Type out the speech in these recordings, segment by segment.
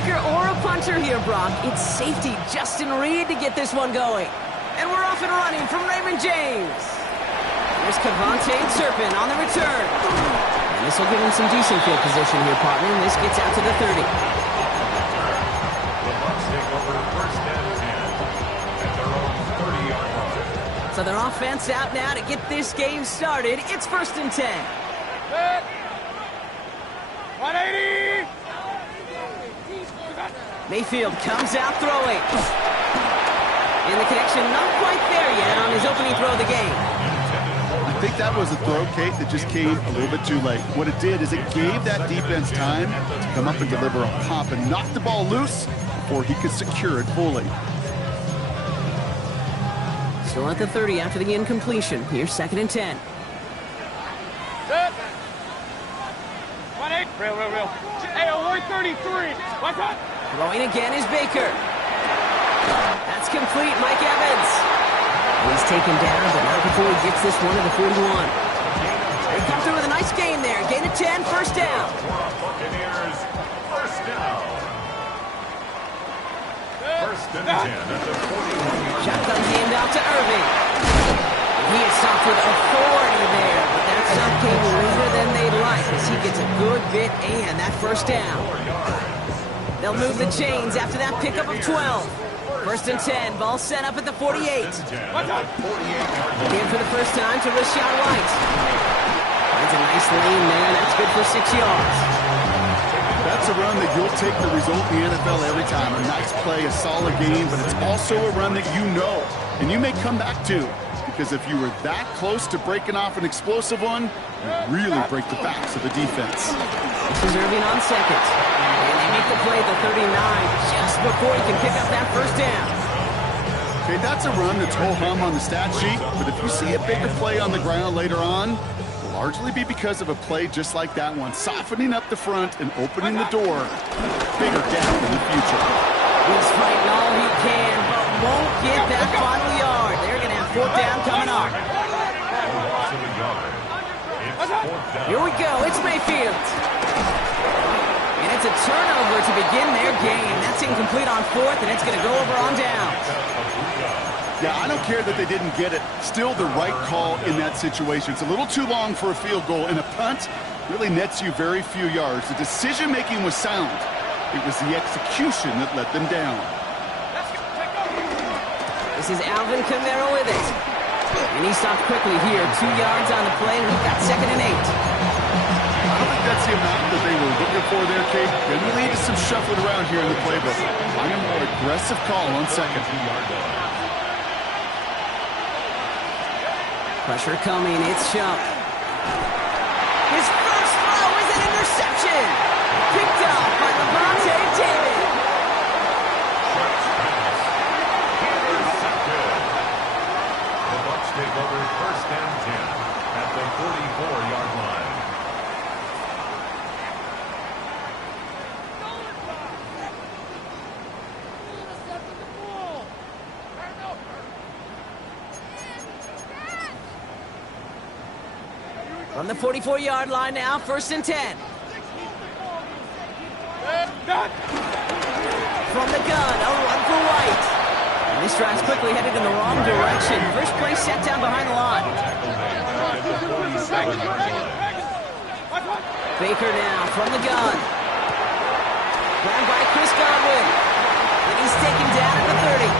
kicker or a punter here, Brock. It's safety Justin Reed to get this one going. And we're off and running from Raymond James. There's Cavante Serpent on the return. And this will give him some decent field position here, partner. And this gets out to the 30. The Bucs take over first and 10 at their own 30-yard line. So their offense out now to get this game started. It's first and 10. 180! Mayfield comes out throwing. And the connection not quite there yet on his opening throw of the game. I think that was a throw, Kate, that just came a little bit too late. What it did is it gave that defense time to come up and deliver a pop and knock the ball loose before he could secure it fully. Still at the 30 after the incompletion. Here's second and 10. Set. 1-8. Real. Hey, 133. What's that? Throwing again is Baker. That's complete, Mike Evans. He's taken down, but not before he gets this one to the 41. They come through with a nice gain there. Gain of 10, first down. Buccaneers, first down. First and 10 at the 41. Shotgun handout to Irving. He is stopped with authority there, but that stop came later than they'd like as he gets a good bit and that first down. They'll move the chains after that pickup of 12. First and 10, ball set up at the 48. In for the first time to Rashad White. Finds a nice lane there, that's good for 6 yards. That's a run that you'll take the result in the NFL every time. A nice play, a solid game, but it's also a run that you know, and you may come back to. Because if you were that close to breaking off an explosive one, you really break the backs of the defense. This is Irving on second. And they make the play at the 39 just before he can pick up that first down. Okay, that's a run that's ho-hum on the stat sheet, but if you see a bigger play on the ground later on, it'll largely be because of a play just like that one, softening up the front and opening the door. Bigger gap in the future. He's fighting all he can, but won't get that final yard. They're going to have fourth down coming up. Here we go, it's Mayfield. And it's a turnover to begin their game. That's incomplete on fourth, and it's going to go over on downs. Yeah, I don't care that they didn't get it. Still the right call in that situation. It's a little too long for a field goal, and a punt really nets you very few yards. The decision-making was sound. It was the execution that let them down. This is Alvin Kamara with it. And he stopped quickly here. 2 yards on the play, and we've got second and 8. I don't think that's the amount that they were looking for there, Kate. Generally, just some shuffling around here in the playbook. Find a more aggressive call on second. Pressure coming, it's Shump. His first throw is an interception. Picked up by Levante David. The Bucs take over first and 10 at the 44-yard line. From the 44-yard line now, first and 10. From the gun, a run for White. And this drive's quickly headed in the wrong direction. First play set down behind the line. Baker now from the gun. Grabbed by Chris Godwin. And he's taken down at the 30.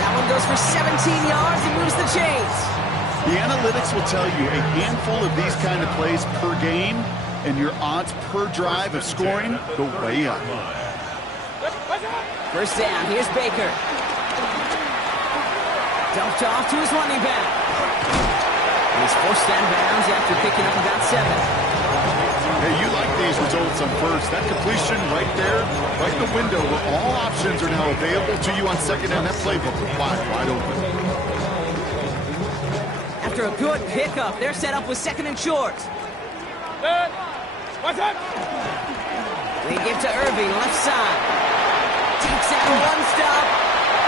That one goes for 17 yards and moves the chains. The analytics will tell you a handful of these kind of plays per game, and your odds per drive of scoring go way up. First down, here's Baker. Dumped off to his running back. He's forced out of bounds after picking up about 7. Hey, you like these results on first. That completion right there, right in the window where all options are now available to you on second down. That playbook wide open. After a good pickup, they're set up with second and short. What's up? They give to Irving, left side. Takes out a one stop.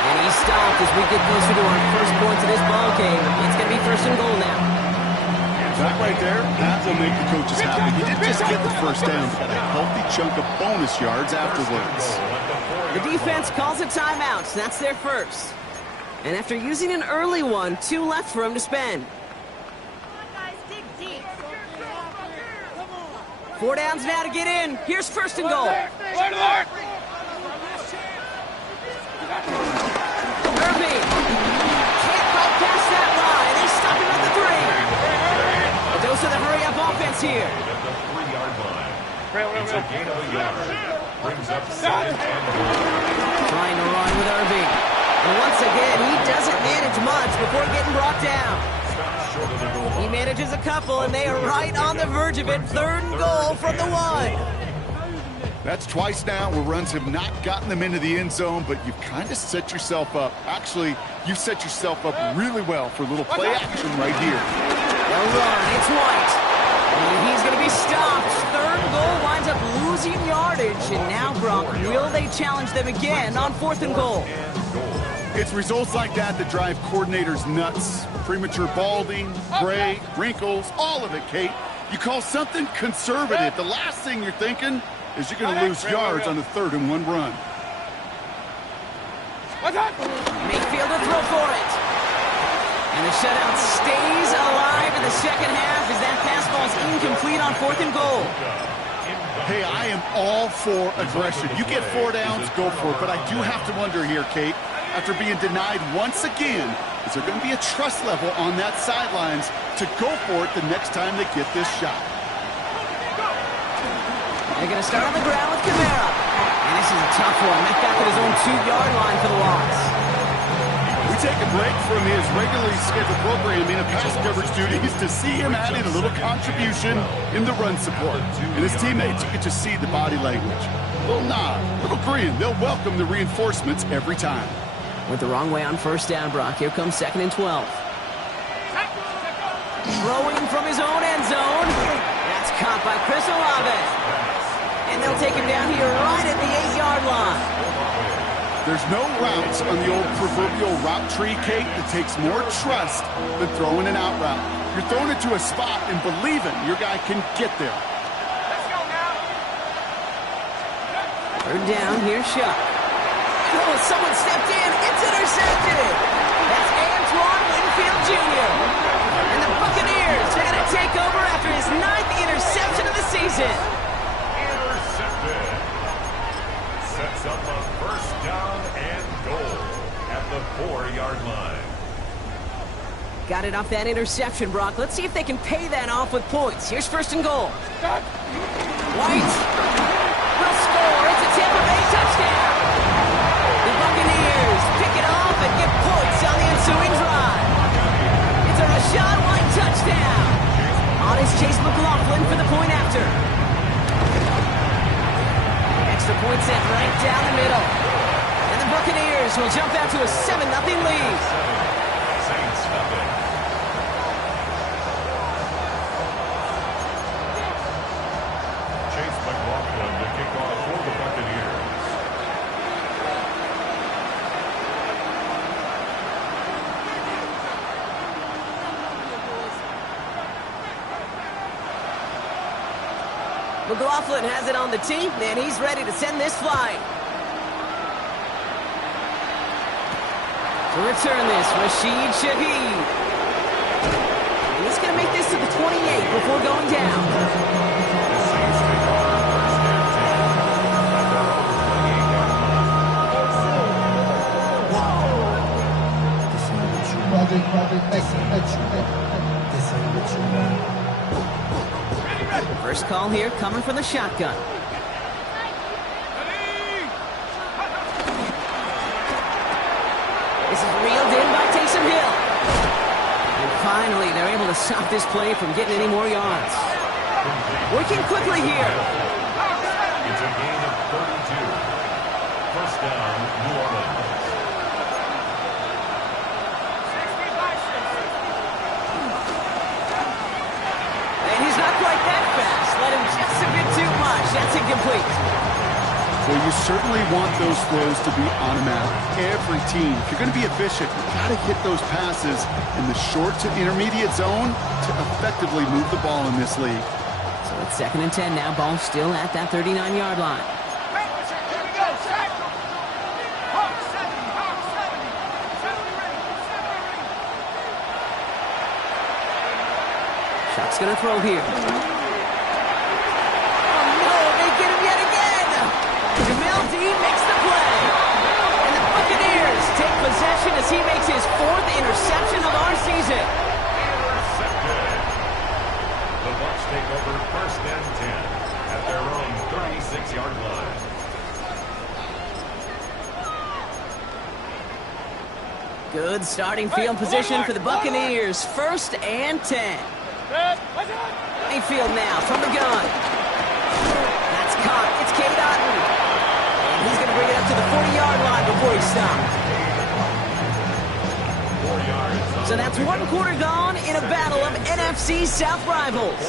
And he's stopped as we get closer to our first point of this ball game. It's going to be first and goal now. That right there, that will make the coaches happy. He didn't just get the first down, but got a healthy chunk of bonus yards afterwards. The defense calls a timeout, so that's their first. And after using an early one, 2 left for him to spend. 4 downs now to get in. Here's first and goal. Kirby can't quite pass that line. They stop him at the 3. A dose of the hurry-up offense here. At the 3-yard line. It's a gain of a yard. Brings up 2nd and goal. Trying to run with Irving. And once again, he doesn't manage much before getting brought down. Short of the goal line. He manages a couple, and they are right on the verge of it. 3rd and goal from the 1. That's twice now where runs have not gotten them into the end zone, but you've kind of set yourself up. Actually, you've set yourself up really well for a little play action right here. They'll run. It's White. And he's going to be stopped. 3rd and goal winds up losing yardage. And now, Brock, will they challenge them again on 4th and goal? It's results like that that drive coordinators nuts. Premature balding, gray, wrinkles, all of it, Kate. You call something conservative. The last thing you're thinking is you're going to lose yards on a 3rd and 1 run. Mayfield to throw for it. And the shutout stays alive in the second half as that pass ball is incomplete on 4th and goal. Hey, I am all for aggression. You get 4 downs, go for it. But I do have to wonder here, Kate, after being denied once again, is there going to be a trust level on that sidelines to go for it the next time they get this shot? They're going to start on the ground with Kamara. And this is a tough one. Met back at his own 2-yard line for the loss. We take a break from his regularly scheduled programming of pass coverage duties to see him add in a little contribution in the run support. And his teammates, you get to see the body language. Little nod, little grin. They'll welcome the reinforcements every time. Went the wrong way on 1st down, Brock. Here comes 2nd and 12. Throwing from his own end zone. That's caught by Chris Olave. And they'll take him down here right at the 8-yard line. There's no routes on the old proverbial route tree, Kate, that takes more trust than throwing an out route. You're throwing it to a spot and believing your guy can get there. Let's go now. 3rd down, here's Shuck. Oh, someone stepped in. It's intercepted. That's Antoine Winfield Jr. And the Buccaneers are going to take over after his 9th interception of the season. Intercepted. Sets up a 1st down and goal at the 4-yard line. Got it off that interception, Brock. Let's see if they can pay that off with points. Here's 1st and goal. White will score. It's a Tampa Bay touchdown. The Buccaneers pick it off and get points on the ensuing drive. It's a Rashad White touchdown. On is Chase McLaughlin for the point after. Extra point set right down the middle. And the Buccaneers will jump out to a 7-0 lead. Saints nothing. Chase McLaughlin to kick off for the Buccaneers. McLaughlin has it on the tee, and he's ready to send this flying. To return this, Rashid Shaheed. And he's going to make this to the 28 before going down. The Saints kick off first and 10 yard line. First call here coming from the shotgun. This is reeled in by Taysom Hill. And finally, they're able to stop this play from getting any more yards. Working quickly here. It's a gain of 32. 1st down, New Orleans. And he's not quite that fast. Let him just a bit too much. That's incomplete. Well, you certainly want those throws to be automatic. Every team, if you're going to be efficient, you've got to hit those passes in the short to intermediate zone to effectively move the ball in this league. So it's 2nd and 10 now. Ball still at that 39-yard line. Shock's going to throw here. Makes the play. And the Buccaneers take possession as he makes his 4th interception of our season. Intercepted. The Bucs take over 1st and 10 at their own 36-yard line. Good starting field position for the Buccaneers. 1st and 10. Mayfield now from the gun. That's caught. It's Cade Otton. He's going to bring it up to the 40-yard line before he stops. 4 yards. So that's 1 quarter gone in a battle of NFC South rivals.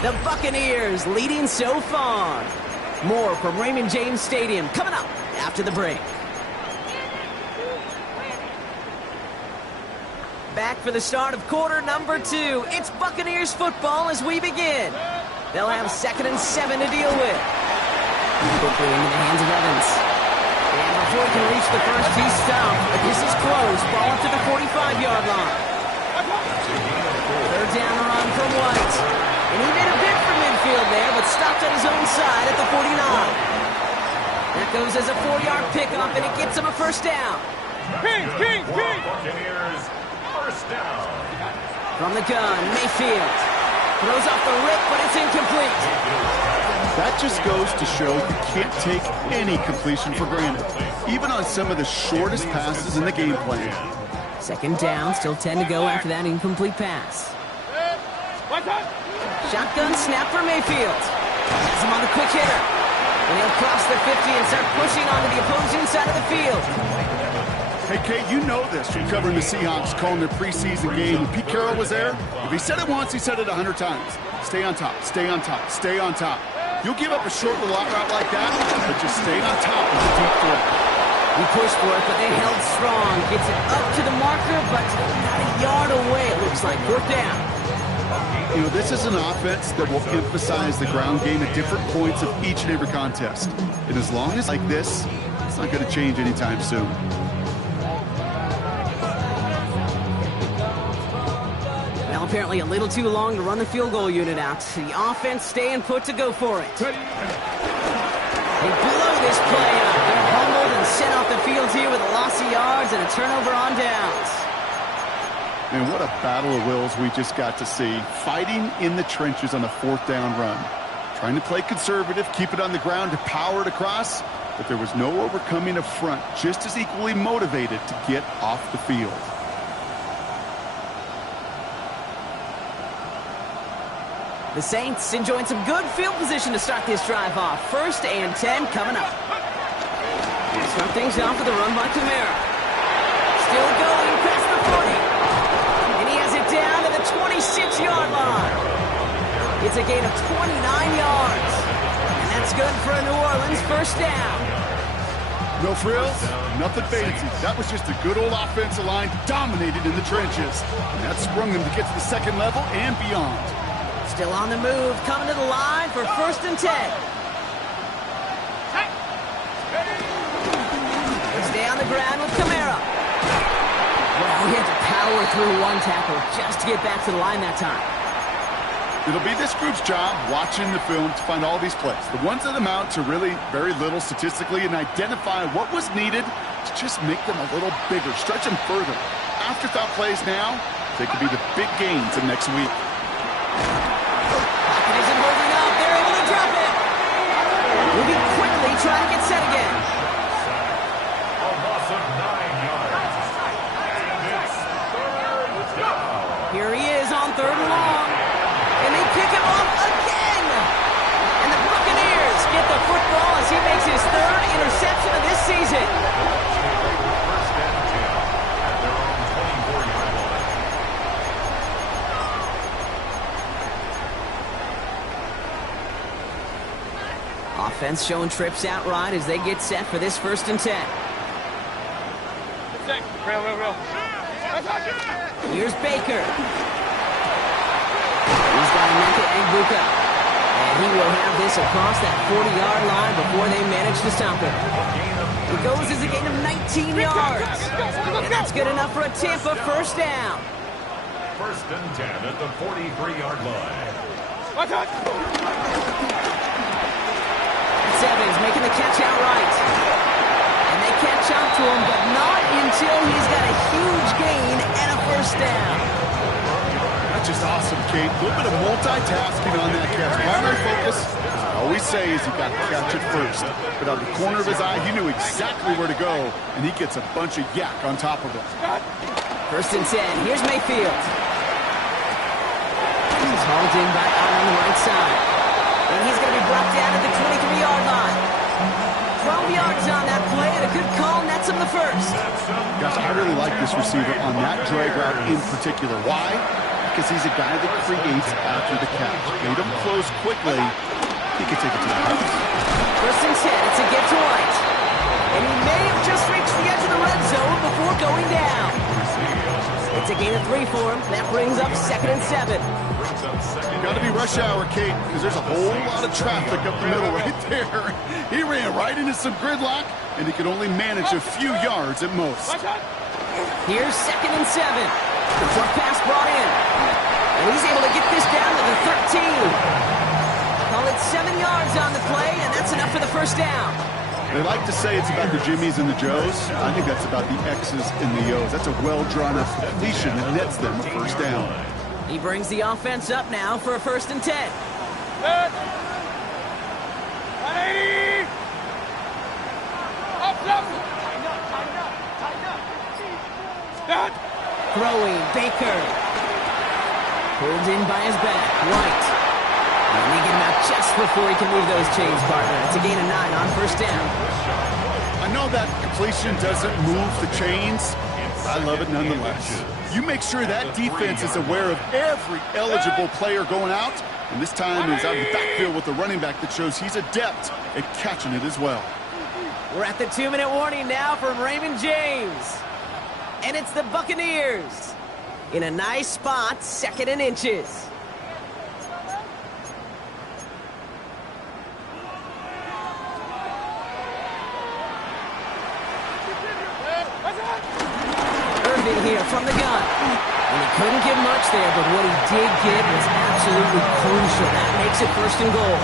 The Buccaneers leading so far. More from Raymond James Stadium coming up after the break. Back for the start of quarter number 2. It's Buccaneers football as we begin. They'll have 2nd and 7 to deal with. Quickly into the hands of Evans. And before he can reach the first, he's stopped. But this is close. Ball up to the 45-yard line. 3rd down run from White. And he made a bid for midfield there, but stopped on his own side at the 49. That goes as a 4-yard pickup, and it gets him a 1st down. Buccaneers, 1st down. From the gun, Mayfield. Throws off the rip, but it's incomplete. That just goes to show you can't take any completion for granted, even on some of the shortest passes in the game plan. 2nd down, still 10 to go after that incomplete pass. Shotgun snap for Mayfield. Has him on the quick hitter. And he'll cross the 50 and start pushing onto the opposing side of the field. Hey, Kate, you know this from covering the Seahawks, calling their preseason game. When Pete Carroll was there, if he said it once, he said it 100 times. Stay on top, stay on top, stay on top. You'll give up a short little out route like that, but just stay on top of the deep threat. He pushed for it, but they held strong. Gets it up to the marker, but not a yard away, it looks like. 4th down. You know, this is an offense that will emphasize the ground game at different points of each and every contest. And as long as like this, it's not going to change anytime soon. Well, apparently a little too long to run the field goal unit out. The offense staying put to go for it. They blow this play up. They're humbled and sent off the field here with a loss of yards and a turnover on downs. And what a battle of wills we just got to see. Fighting in the trenches on a 4th down run. Trying to play conservative, keep it on the ground to power it across, but there was no overcoming a front just as equally motivated to get off the field. The Saints enjoying some good field position to start this drive off. 1st and 10 coming up. Start things off with a run by Kamara. Still going past the 40. And he has it down to the 26-yard line. It's a gain of 29 yards. And that's good for a New Orleans 1st down. No frills, nothing fancy. That was just a good old offensive line dominated in the trenches. And that sprung them to get to the 2nd level and beyond. Still on the move, coming to the line for 1st and 10. Stay on the ground with Kamara. Well, he had to power through one tackle just to get back to the line that time. It'll be this group's job watching the film to find all these plays. The ones that amount to really very little statistically and identify what was needed to just make them a little bigger, stretch them further. Afterthought plays now, they could be the big gains of next week. Pocket isn't holding up. They're able to drop it. We'll be quickly trying to get set again. A loss of 9 yards. It's 3rd down. Here he is on 3rd and long. And they pick him off again. And the Buccaneers get the football as he makes his 3rd interception of this season. 1st and 10 at their own 24-yard line. Offense showing trips out right as they get set for this 1st and 10. Real. Here's Baker. He's got Emeka Egbuka. And he will have this across that 40-yard line before they manage to stop him. It goes as a gain of 19 yards. And that's good enough for a Tampa 1st down. 1st and 10 at the 43-yard line. That's Evans making the catch outright. And they catch up to him, but not until he's got a huge gain and a 1st down. That's just awesome, Kate. A little bit of multitasking on that catch. Primary focus, as I always say, is you got to catch it first. But out of the corner of his eye, he knew exactly where to go, and he gets a bunch of yak on top of it. 1st and 10. Here's Mayfield. He's hauled in by Allen on the right side. And he's going to be brought down at the 23-yard line. 12 yards on that play, and a good call nets him the 1st. Gosh, I really like this receiver on that drag route in particular. Why? Because he's a guy that creates after the catch. Made him close quickly. He can take it to the house. 1st and 10. It's a give to White. And he may have just reached the edge of the red zone before going down. It's a gain of 3 for him. That brings up 2nd and 7. Got to be rush hour, Kate, because there's a whole lot of traffic up the middle right there. He ran right into some gridlock, and he could only manage a few yards at most. Here's 2nd and 7. The quick pass brought in. And he's able to get this down to the 13. Call it 7 yards on the play, and that's enough for the 1st down. They like to say it's about the Jimmies and the Joes. I think that's about the X's and the O's. That's a well-drawn-up completion that nets them a 1st down. He brings the offense up now for a 1st and 10. 180! Up! Stop! Throwing, Baker. Pulled in by his back, White. And they get him out just before he can move those chains, partner. It's a gain of 9 on 1st down. I know that completion doesn't move the chains. I love it nonetheless. You make sure that defense is aware of every eligible player going out, and this time is out of the backfield with a running back that shows he's adept at catching it as well. We're at the 2-minute warning now from Raymond James. And it's the Buccaneers in a nice spot, 2nd and inches. Here from the gun. And he couldn't get much there, but what he did get was absolutely crucial. That makes it 1st and goal.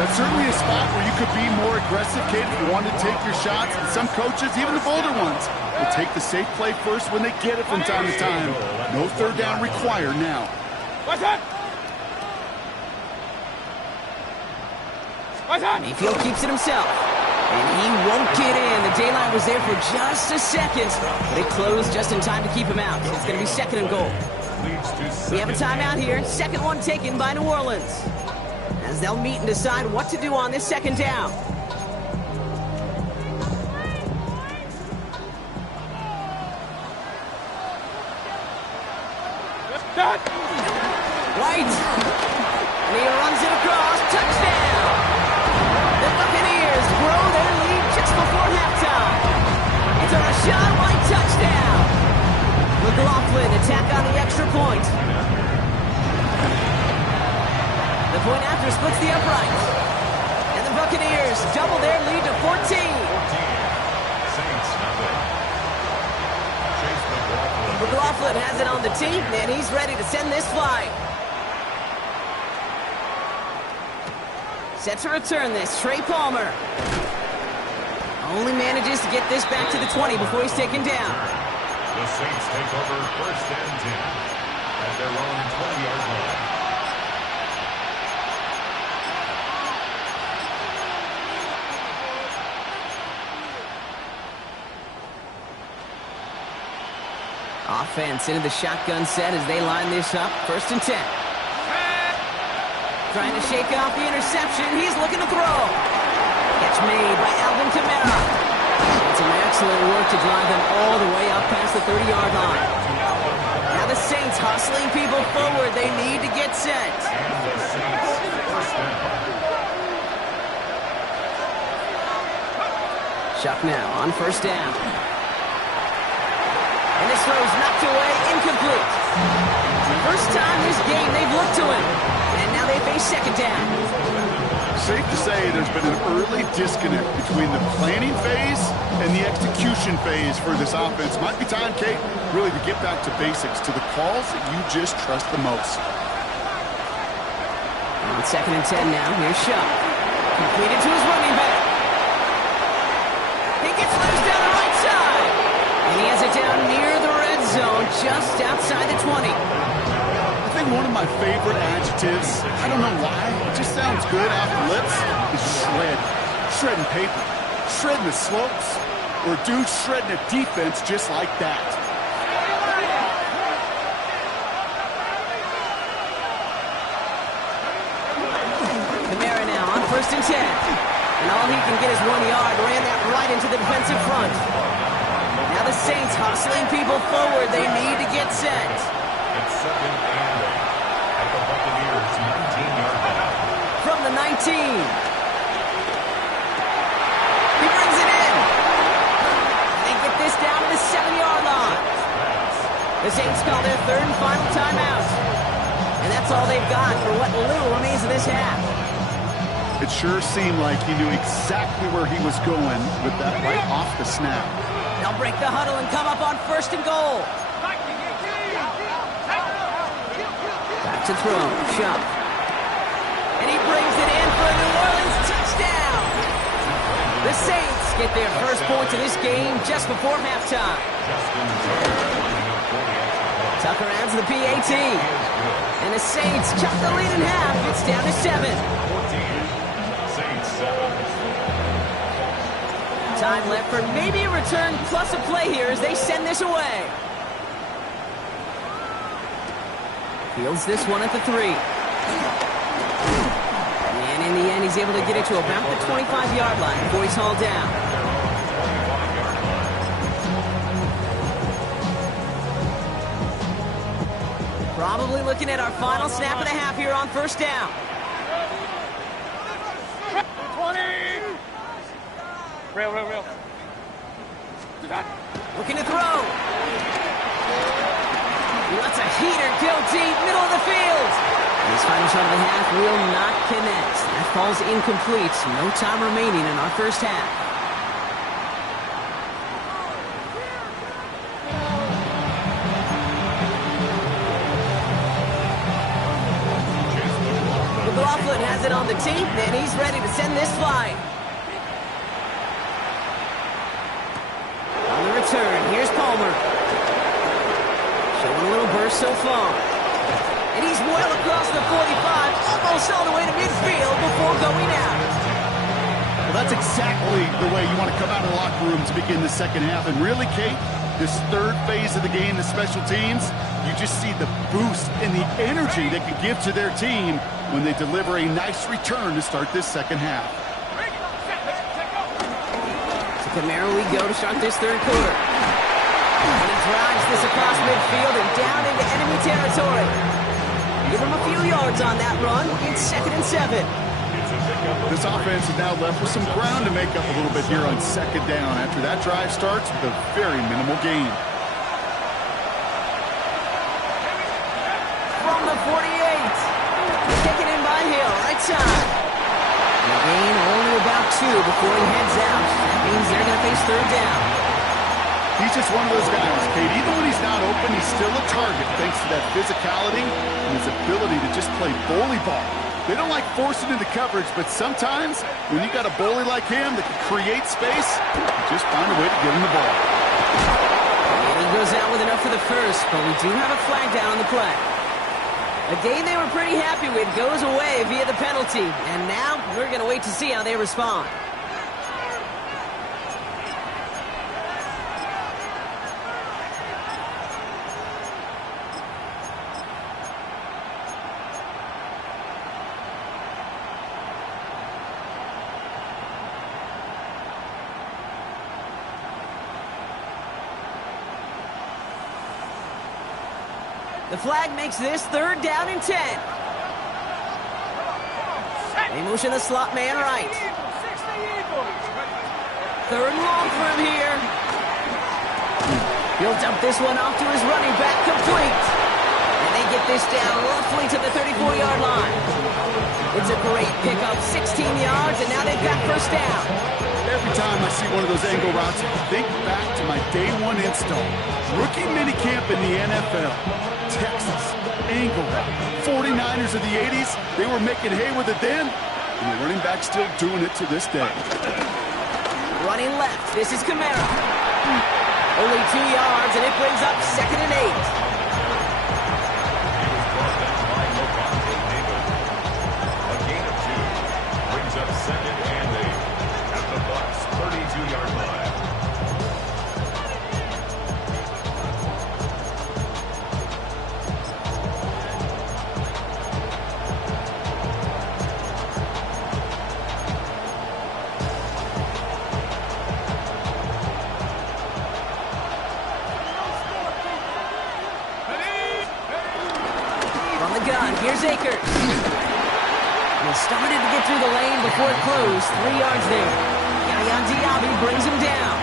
That's certainly a spot where you could be more aggressive, Kate, if you wanted to take your shots. And some coaches, even the bolder ones, will take the safe play first when they get it from time to time. No 3rd down required now. Mayfield keeps it himself. And he won't get in. The daylight was there for just a second, but it closed just in time to keep him out. It's going to be 2nd and goal. We have a timeout here. 2nd one taken by New Orleans, as they'll meet and decide what to do on this 2nd down. White. And he runs it across. Touchdown. The Buccaneers grow their lead just before halftime. It's a Rachaad White touchdown. McLaughlin attack on the extra point. The point after splits the upright. And the Buccaneers double their lead to 14. McLaughlin has it on the tee, and he's ready to send this flight. Set to return this, Trey Palmer. Only manages to get this back to the 20 before he's taken down. The Saints take over 1st and 10 at their own 20-yard line. Offense into the shotgun set as they line this up. 1st and 10. Trying to shake off the interception. He's looking to throw. Catch made by Alvin Kamara. And some excellent work to drive them all the way up past the 30-yard line. Now the Saints hustling people forward. They need to get set. Chuck now on first down. And this throw is knocked away, incomplete. First time this game they've looked to him. And now they face second down. Safe to say there's been an early disconnect between the planning phase and the execution phase for this offense. Might be time, Kate, really to get back to basics, to the calls that you just trust the most. On second and 10 now, here's Shuck. Completed to his running back. He gets loose down the right side. And he has it down near the red zone, just outside the 20. I think one of my favorite adjectives, I don't know why, it just sounds good off the lips, is shred. Shredding paper, shredding the slopes, or dude shredding a defense just like that. Kamara now on first and 10. And all he can get is 1 yard, ran that right into the defensive front. Now the Saints hustling people forward, they need to get set. It's second and 8 at the Buccaneers' 19-yard line. From the 19. He brings it in. They get this down to the 7-yard line. The Saints call their third and final timeout. And that's all they've got for what little remains of this half. It sure seemed like he knew exactly where he was going with that right off the snap. They'll break the huddle and come up on first and goal. Back to throw, Shuck. And he brings it in for a New Orleans touchdown. The Saints get their first points of this game just before halftime. Tucker adds the PAT. And the Saints cut the lead in half. It's down to 7. 14. Saints 7. Time left for maybe a return plus a play here as they send this away. Fields this one at the 3. And in the end, he's able to get it to about the 25-yard line before he's hauled down. Probably looking at our final snap and a half here on first down. 20! Real. Looking to throw. He lets a heater go deep, middle of the field. And his final shot of the half will not connect. That falls incomplete. No time remaining in our first half. McLaughlin has it on the tape, and he's ready to send this flying. On the return, here's Palmer. Showing a little burst so far. And he's well across the 45, almost all the way to midfield before going out. Well, that's exactly the way you want to come out of the locker room to begin the second half. And really, Kate, this third phase of the game, the special teams, you just see the boost and the energy they can give to their team when they deliver a nice return to start this second half. To Kamara we go to start this third quarter. And he drives this across midfield and down into enemy territory. Give him a few yards on that run. It's second and 7. This offense is now left with some ground to make up a little bit here on second down after that drive starts with a very minimal gain. From the 48. Taken in by Hill, right side. And a gain only about 2 before he heads out. That means they're going to face third down. He's just one of those guys, Kate. Even when he's not open, he's still a target thanks to that physicality and his ability to just play bully ball. They don't like forcing into coverage, but sometimes when you got a bully like him that can create space, you just find a way to get him the ball. And he goes out with enough for the first, but we do have a flag down on the play. A game they were pretty happy with goes away via the penalty, and now we're going to wait to see how they respond. The flag makes this third down and 10. They motion the slot man right. Third and long for him here. He'll dump this one off to his running back, complete. And they get this down roughly to the 34-yard line. It's a great pickup, 16 yards, and now they've got first down. Every time I see one of those angle routes, I think back to my day one install. Rookie minicamp in the NFL. Texas, angle route. 49ers of the 80s, they were making hay with it then, and the running back's still doing it to this day. Running left, this is Kamara. Only 2 yards, and it brings up 2nd and 8. Up 2nd and 8 at the Bucs 32-yard line. From the gun, here's Akers. He started to get through the lane before it closed. 3 yards there. Yaya Diaby brings him down.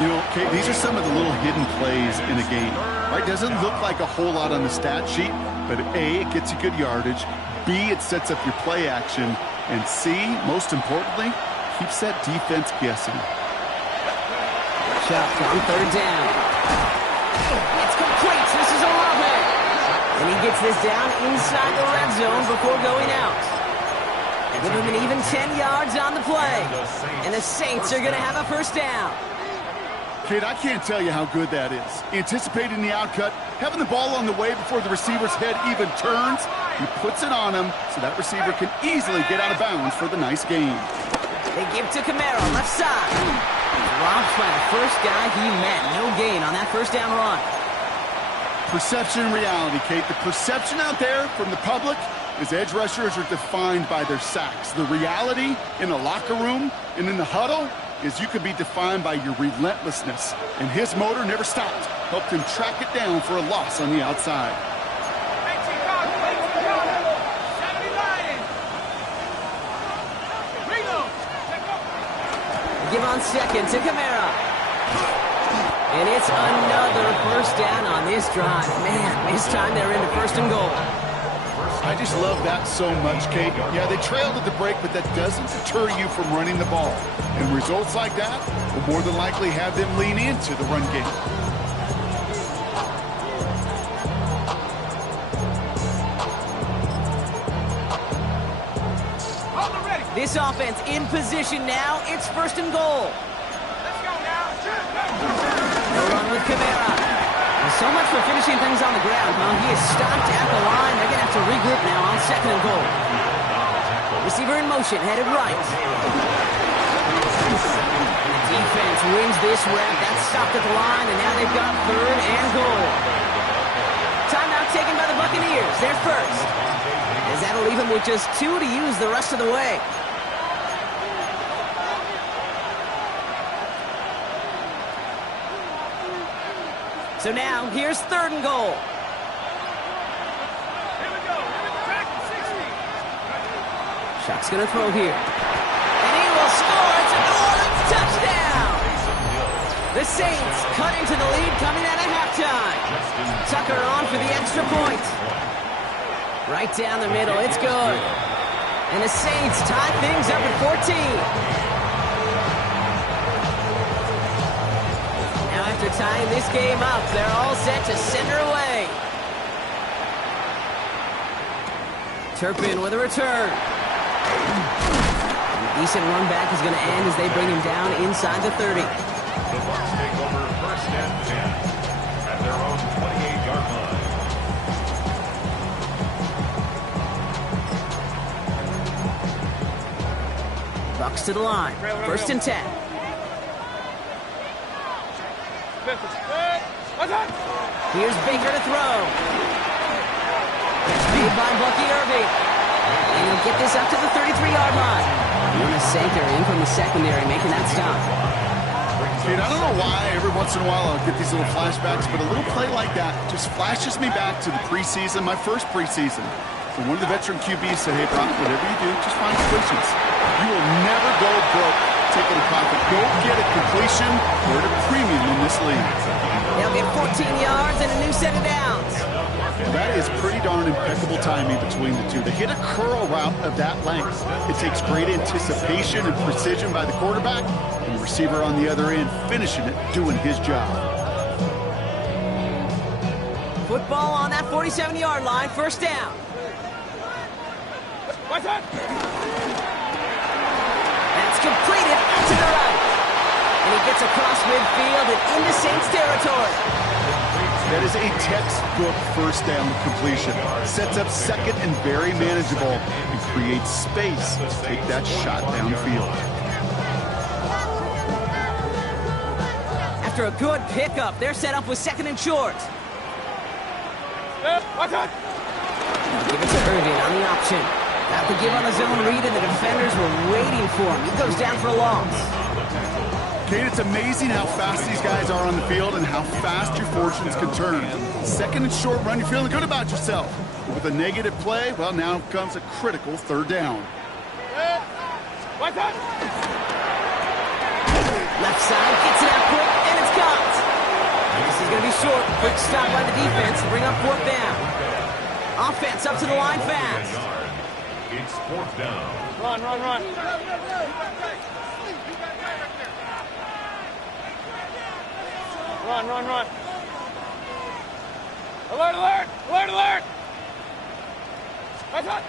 You know, Kate, these are some of the little hidden plays in a game. Right? Doesn't look like a whole lot on the stat sheet, but A, it gets you good yardage. B, it sets up your play action. And C, most importantly, keeps that defense guessing. Shotgun, third down. It's complete. This is Olave. And he gets this down inside the red zone before going out. Give him an even 10 yards on the play. And the Saints are going to have a first down. Kate, I can't tell you how good that is. Anticipating the outcut, having the ball on the way before the receiver's head even turns. He puts it on him so that receiver can easily get out of bounds for the nice gain. They give to Kamara, left side. Dropped by the first guy he met. No gain on that first down run. Perception and reality, Kate. The perception out there from the public is edge rushers are defined by their sacks. The reality in a locker room and in the huddle is you could be defined by your relentlessness. And his motor never stopped. Helped him track it down for a loss on the outside. Give on second to Kamara. And it's another first down on this drive. Man, this time they're into first and goal. I just love that so much, Kate. Yeah, they trailed at the break, but that doesn't deter you from running the ball. And results like that will more than likely have them lean into the run game. This offense in position now. It's first and goal. Let's go now. They'll run with Kamara. And so much for finishing things on the ground, huh? He is stopped at the line. They're going to have to regroup now on 2nd and goal. Receiver in motion, headed right. The defense wins this rep. That's stopped at the line, and now they've got 3rd and goal. Timeout taken by the Buccaneers. They're first. As that'll leave them with just 2 to use the rest of the way. So now, here's 3rd and goal. Here we go. Back to 60. Shock's going to throw here. And he will score. It's a New Orleans touchdown. The Saints cut into the lead coming out of halftime. Tucker on for the extra point. Right down the middle. It's good. And the Saints tie things up at 14. After tying this game up, they're all set to send her away. Turpin with a return. A decent run back is going to end as they bring him down inside the 30. The Bucs take over 1st and 10 at their own 28-yard line. Bucs to the line. 1st and 10. Here's Baker to throw. Catch made by Bucky Irving. And he'll get this up to the 33-yard line. Luna Sanker in from the secondary making that stop. Dude, I don't know why every once in a while I'll get these little flashbacks, but a little play like that just flashes me back to the preseason, my first preseason. And one of the veteran QBs said, hey, Brock, whatever you do, just find solutions. You will never go broke taking a profit. Go get a completion. We're at a premium in this league. They'll get 14 yards and a new set of downs. That is pretty darn impeccable timing between the two. They hit a curl route of that length. It takes great anticipation and precision by the quarterback, and the receiver on the other end finishing it, doing his job. Football on that 47-yard line, first down. What's that? That's completed out to the right. And he gets across midfield and into Saints territory. That is a textbook first down completion. Sets up second and very manageable and creates space to take that shot downfield. After a good pickup, they're set up with second and short. What's that? Give it to Irving on the option. Got the give on his own read, and the defenders were waiting for him. He goes down for a loss. Kate, it's amazing how fast these guys are on the field and how fast your fortunes can turn. Second and short run, you're feeling good about yourself. With a negative play, well, now comes a critical third down. What's that? Left side, gets it out quick, and it's caught. This is going to be short. Quick stop by the defense to bring up fourth down. Offense up to the line fast. It's fourth down. Run. Run. Alert! What's that?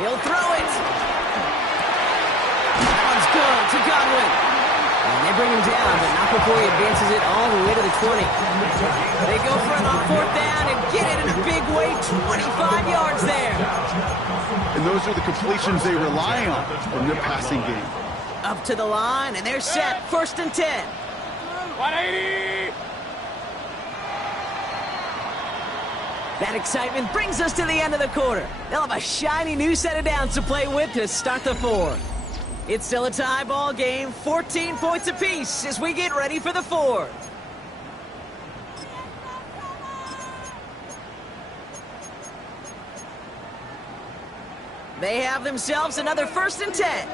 He'll throw it. That one's good to Godwin. And they bring him down, but not before he advances it all the way to the 20. They go for it on fourth down and get it in a big way, 25 yards there. And those are the completions they rely on in their passing game. Up to the line, and they're set. First and 10. 180! That excitement brings us to the end of the quarter. They'll have a shiny new set of downs to play with to start the fourth. It's still a tie ball game, 14 points apiece as we get ready for the fourth. They have themselves another first and 10.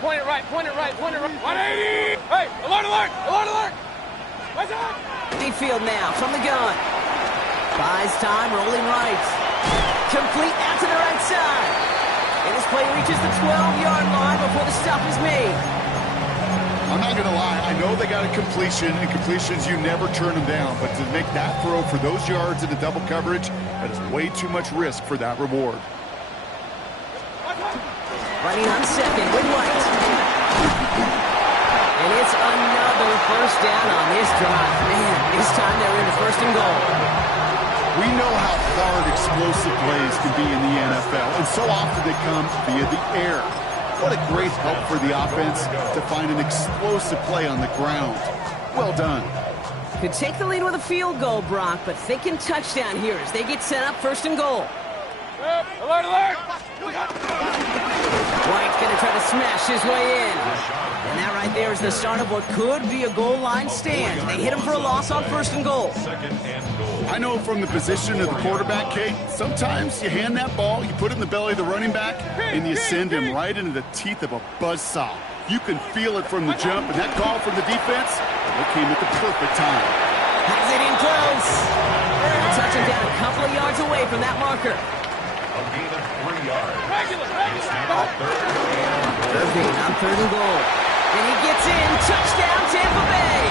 Point it right. 180! Hey, alert! What's that? Field now from the gun. Buys time, rolling right. Complete out to the right side. And this play reaches the 12-yard line before the stop is made. I'm not going to lie. I know they got a completion, and completions, you never turn them down. But to make that throw for those yards into double coverage, that is way too much risk for that reward. Running on second with White. And it's another first down on this drive. Man, this time they're into first and goal. We know how hard explosive plays can be in the NFL, and so often they come via the air. What a great help for the offense to find an explosive play on the ground. Well done. Could take the lead with a field goal, Brock, but thinking touchdown here as they get set up first and goal. Alert! White's going to try to smash his way in. And that right there is the start of what could be a goal line stand. They hit him for a loss on first and goal. I know from the position of the quarterback, Kate, sometimes you hand that ball, you put it in the belly of the running back, and you send him right into the teeth of a buzzsaw. You can feel it from the jump, and that call from the defense, it came at the perfect time. Has it in close. They'll touch him down a couple of yards away from that marker. A gain of 3 yards. Regular. Irving on third and goal. And he gets in. Touchdown, Tampa Bay.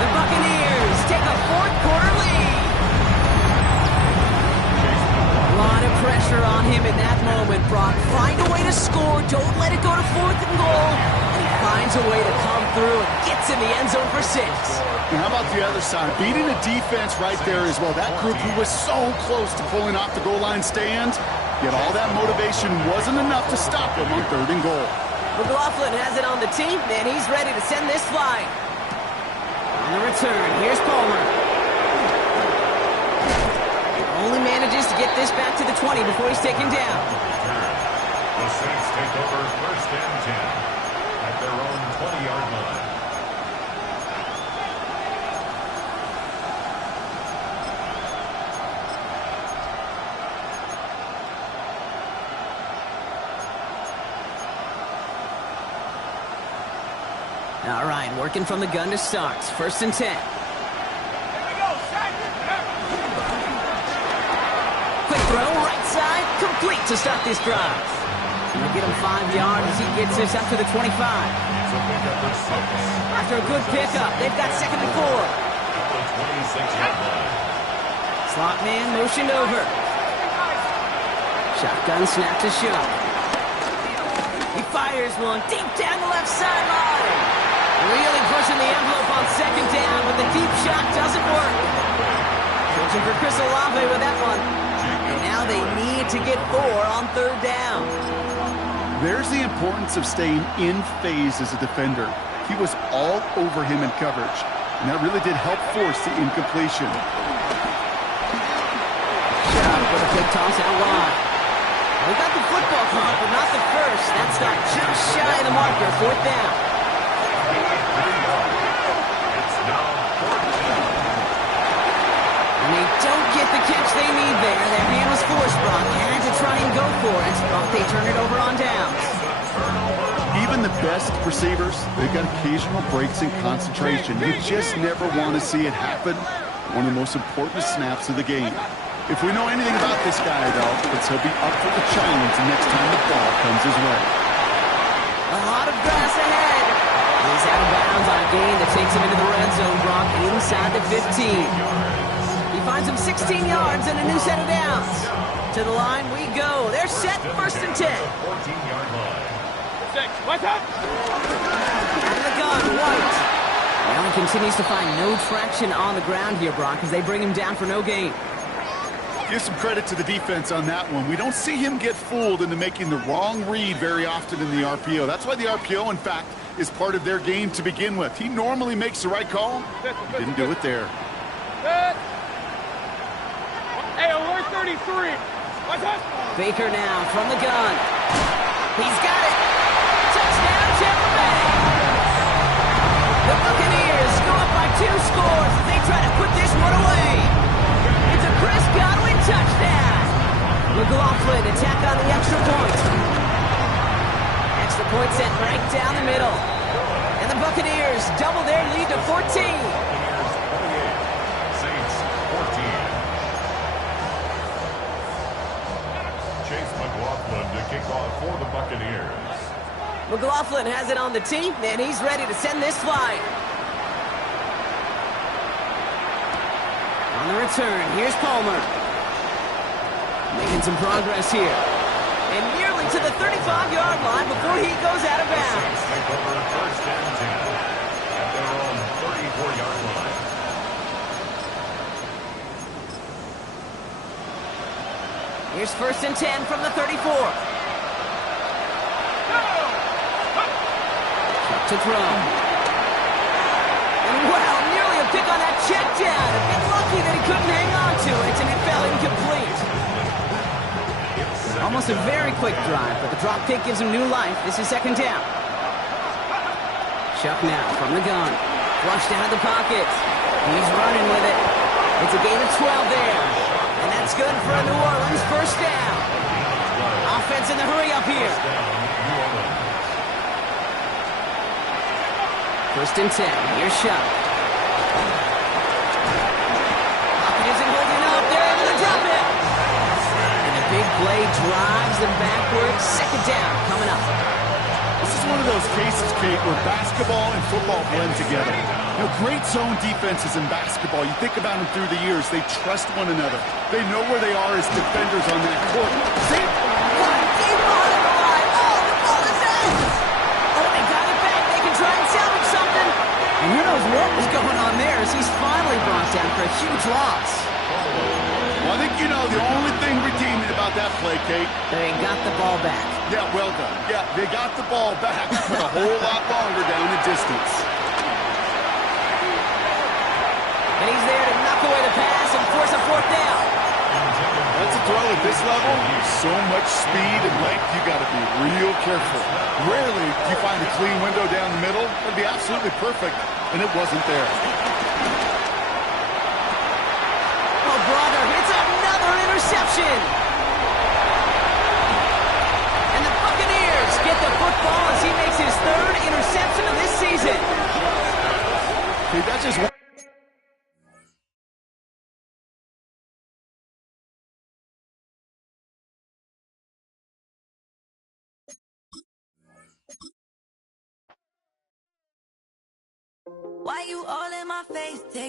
The Buccaneers take a fourth-quarter lead. A lot of pressure on him in that moment, Brock. Find a way to score. Don't let it go to fourth and goal. And he finds a way to come through and gets in the end zone for 6. And how about the other side? Beating a defense right there as well. That group who was so close to pulling off the goal line stand, yet all that motivation wasn't enough to stop him on third and goal. McLaughlin has it on the team, and he's ready to send this flying. On the return, here's Palmer. Only manages to get this back to the 20 before he's taken down. The Saints take over first and 10 at their own 20-yard line. All right, working from the gun to start. 1st and 10. Quick throw, right side, complete to start this drive. He'll get him 5 yards as he gets this up to the 25. After a good pickup, they've got 2nd and 4. Slot man motioned over. Shotgun snap to Shook. He fires one deep down the left sideline. Really pushing the envelope on 2nd down, but the deep shot doesn't work. Searching for Chris Olave with that one. And now they need to get 4 on 3rd down. There's the importance of staying in phase as a defender. He was all over him in coverage, and that really did help force the incompletion. Shot with a big toss out wide. We got the football caught, but not the first. That's not just shy of the marker. 4th down. And they don't get the catch they need there. Their man was forced, Brock. Had to try and go for it, but they turn it over on downs. Even the best receivers, they've got occasional breaks in concentration. You just never want to see it happen. One of the most important snaps of the game. If we know anything about this guy, though, it's he'll be up for the challenge the next time the ball comes his way. A lot of grass ahead. He's out of bounds on a gain that takes him into the red zone, Brock, inside the 15. He finds him 16 yards and a new set of downs. To the line we go. They're set, 1st and 10. 14-yard line. 6. What's up? Out of the gun, White. Well, he continues to find no traction on the ground here, Brock, as they bring him down for no gain. Give some credit to the defense on that one. We don't see him get fooled into making the wrong read very often in the RPO. That's why the RPO, in fact, is part of their game to begin with. He normally makes the right call. He didn't do it there. Hey, alert 33. What's up? Baker now from the gun. He's got it. Touchdown, Tampa Bay. The Buccaneers go up by 2 scores as they try to put this one away. It's a Chris Godwin touchdown. McLaughlin attack on the extra point. Extra point sent right down the middle. And the Buccaneers double their lead to 14. Buccaneers 28, Saints 14. Chase McLaughlin to kick off for the Buccaneers. McLaughlin has it on the tee, and he's ready to send this flight. On the return, here's Palmer. Making some progress here. And nearly to the 35-yard line before he goes out of bounds. Take over 1st and 10 at their own 34-yard line. Here's 1st and 10 from the 34. To throw. And wow, nearly a pick on that check down. A bit lucky that he couldn't hang on to it, and it fell incomplete. Almost a very quick drive, but the drop kick gives him new life. This is 2nd down. Chuck now from the gun. Flushed out of the pocket. He's running with it. It's a gain of 12 there. And that's good for a New Orleans 1st down. Offense in the hurry up here. 1st and 10. Here's Chuck. Pocket isn't holding up. They're able to drop it. And the big play drives them backwards. 2nd down coming up. This is one of those cases, Kate, where basketball and football blend together. You know, great zone defenses in basketball. You think about them through the years. They trust one another. They know where they are as defenders on that court. See? Deep on the line. Oh, the ball is in. Oh, they got it back. They can try and salvage something. And who knows what was going on there as he's finally brought down for a huge loss. Well, I think you know the only thing redeeming about that play, Kate. They got the ball back. Yeah, well done. Yeah, they got the ball back, but a whole lot longer down the distance. And he's there to knock away the pass and force a 4th down. That's a throw at this level. So much speed and length, you got to be real careful. Rarely do you find a clean window down the middle. It'd be absolutely perfect, and it wasn't there. Oh, brother, it's another interception. And the Buccaneers get the football as he makes his 3rd interception of this season. See, that's just one. Why you all in my face? Take